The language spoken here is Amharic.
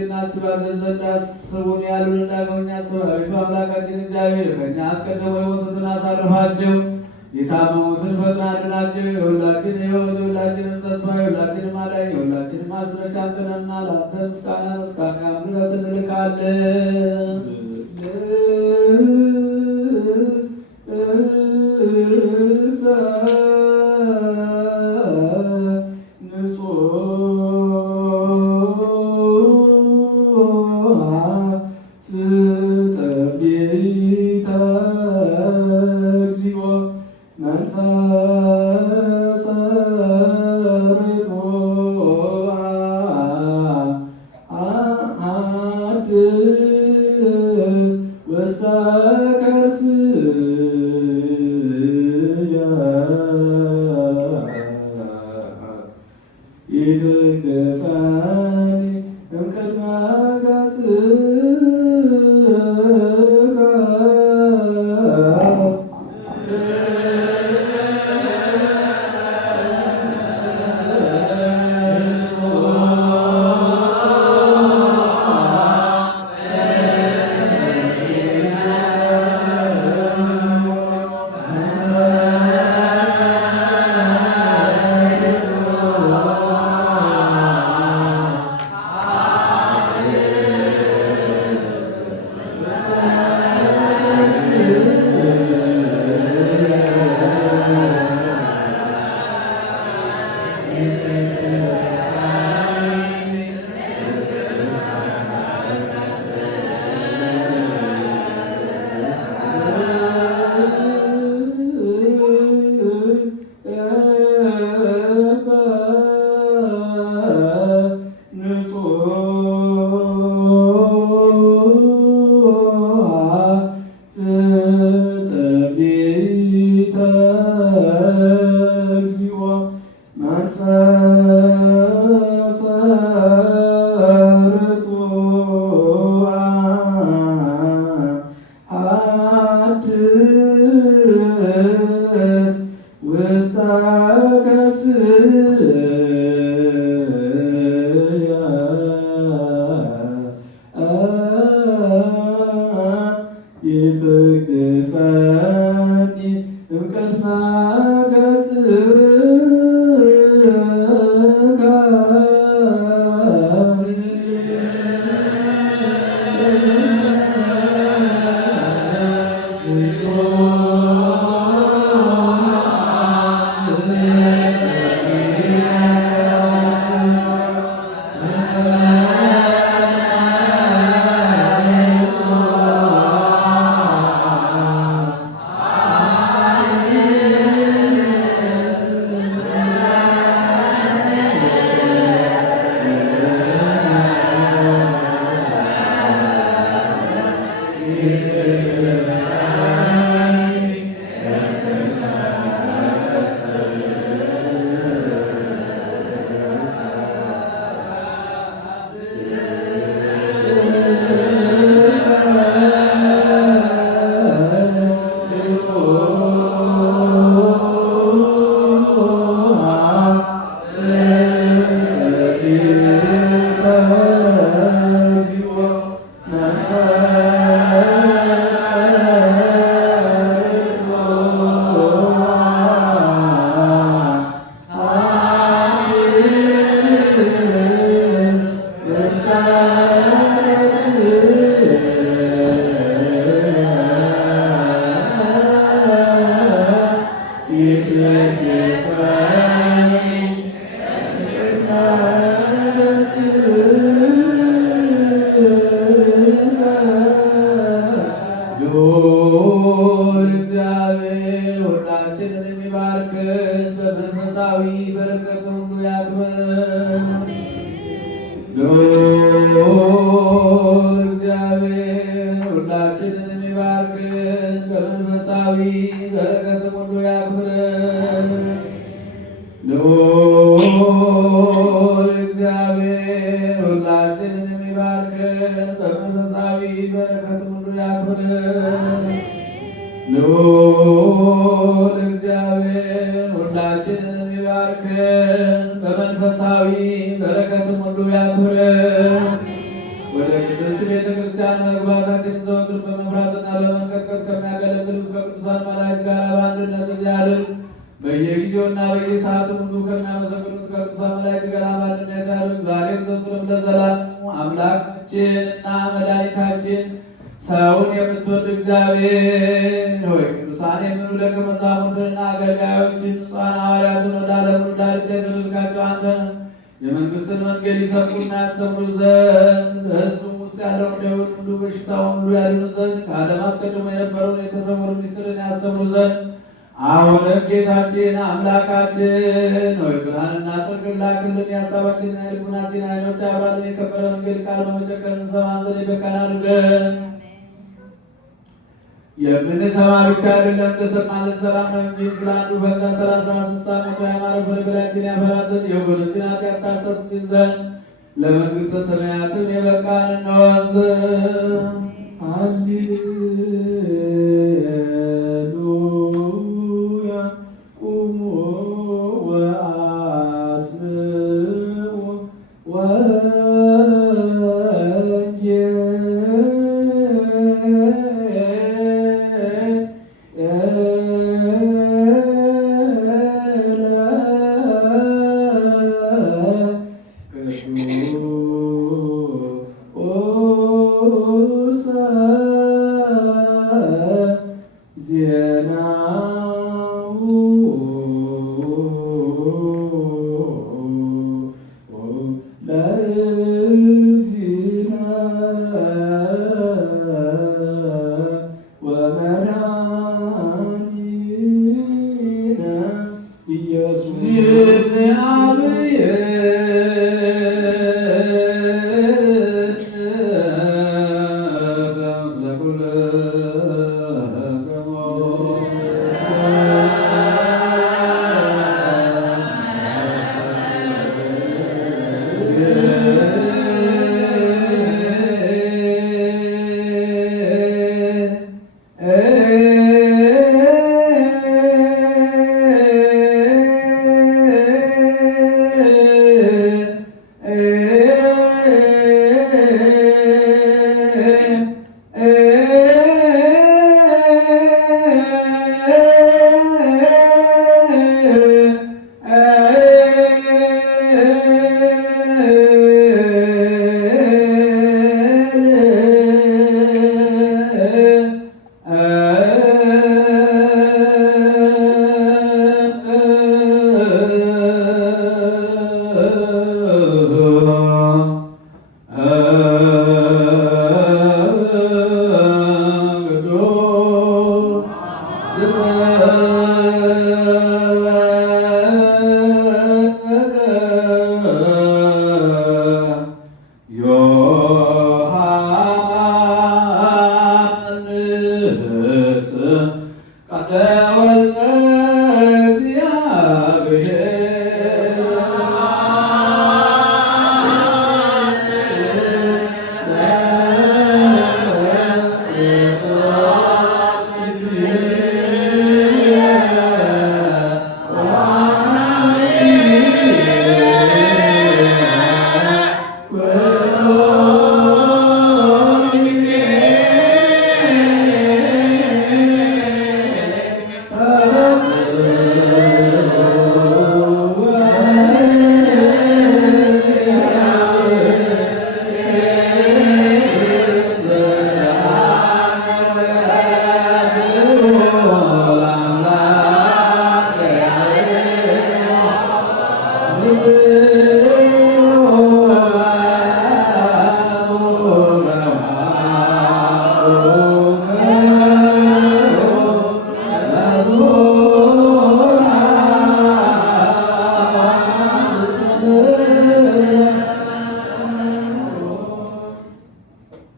እናስባለን ዘንድ አስቡን ያሉን እንዳገኛ ሰባዊቱ አምላካችን እግዚአብሔር ከእኛ አስቀድሞ የሞቱትን አሳርፋቸው፣ የታመሙትን ፈጥነህ አድናቸው። የሁላችን ሕይወት የሁላችንም ተስፋ የሁላችንም አዳኝ የሁላችንም ማስረሻ አንተ ነህና ለአንተ ምስጋና እስከ ድረስ እንልካለን። በመንፈሳዊ በረከት ሁሉ ያክብረን። ወደ ቅድስት ቤተ ክርስቲያን መግባታችንን ዘወትር በመፍራትና በመንቀጥቀጥ ከሚያገለግሉት ከቅዱሳን መላእክት ጋር በአንድነት ያድርግ። በየጊዜውና በየሰዓቱ ሁሉ ከሚያመሰግኑት ከቅዱሳን መላእክት ጋር በአንድነት ያድርግ። ዛሬም ዘወትርም ለዘላለሙ። አምላካችንና መድኃኒታችን ሰውን የምትወድ እግዚአብሔር ሆይ ቅዱሳን የሚሆኑ ደቀ መዛሙርትንና አገልጋዮችን ንጹሐን ሐዋርያትን ወደ ዓለም ዳርቻ ያደረግካቸው አንተ ነህ። የመንግሥትን መንገድ ይሰብኩና ያስተምሩ ዘንድ በሕዝቡም ውስጥ ያለውን ደዌውን ሁሉ በሽታውን ሁሉ ያድኑ ዘንድ ከዓለም አስቀድሞ የነበረውን የተሰወሩ ምስጢርን ያስተምሩ ዘንድ አሁንም ጌታችን አምላካችን ሆይ ብርሃንና ጽድቅን ላክልን። የሐሳባችንና የልቡናችን ዓይኖች አብራልን። የከበረ ወንጌል ቃል በመጨከን እንሰማን ዘንድ የበቃን አድርገን። የምንሰማ ብቻ አይደለም እንደሰማን ልንሰራም ነው እንጂ ስለ አንዱ ፈንታ 30 60 መቶ ያማረ ፍሬ በላያችን ያፈራ ዘንድ የወገኖችን ኃጢአት ታስተሰርይ ዘንድ ለመንግሥተ ሰማያትን የበቃን እንሆን ዘንድ ሃሌሉያ። ቁሙ ወአስምዑ Yo